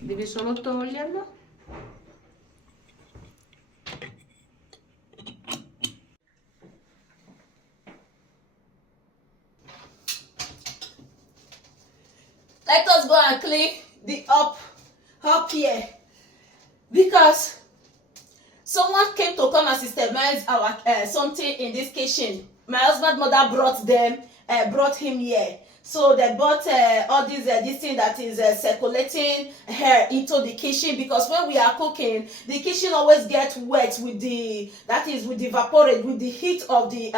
Devi solo toglierlo. Let us go and clean the up here, because someone came to come and systemize our something in this kitchen. My husband's mother brought him here. So they bought all this thing that is circulating air into the kitchen, because when we are cooking, the kitchen always gets wet with the evaporate with the heat of the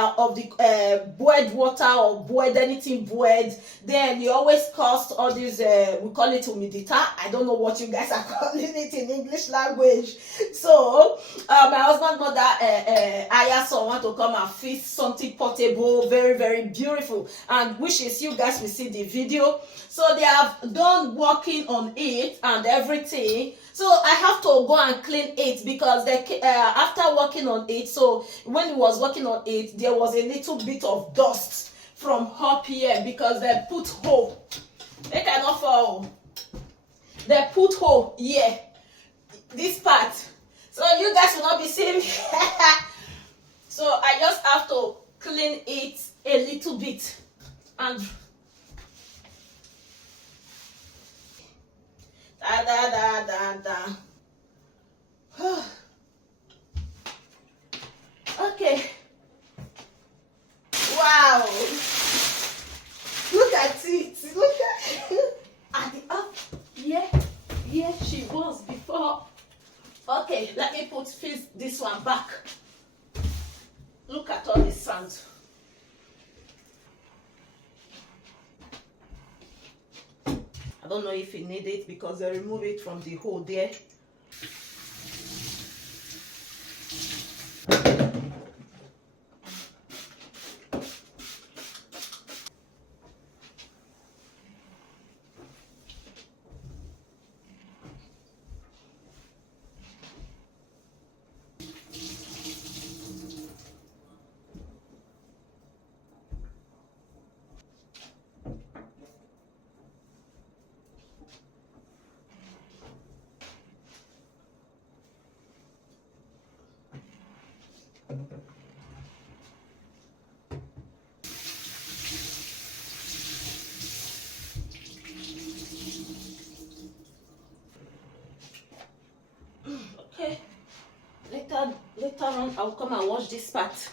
boiled water or boiled anything boiled. Then you always cause all this we call it humidity. I don't know what you guys are calling it in English language. So my husband's mother hired someone to come and fix something portable, very very beautiful, and which is, you guys will see the video. So they have done working on it and everything. So I have to go and clean it, because they after working on it, so when he was working on it, there was a little bit of dust from up here, because they put hole. They cannot fall. They put hole here, this part. So you guys will not be seeing me. So I just have to clean it a little bit. And okay. Wow. Look at it. Look at the up. Yeah, she was before. Okay, let me put this one back. Look at all this sand. I don't know if you need it, because they remove it from the hole there. Okay, later on I'll come and wash this part.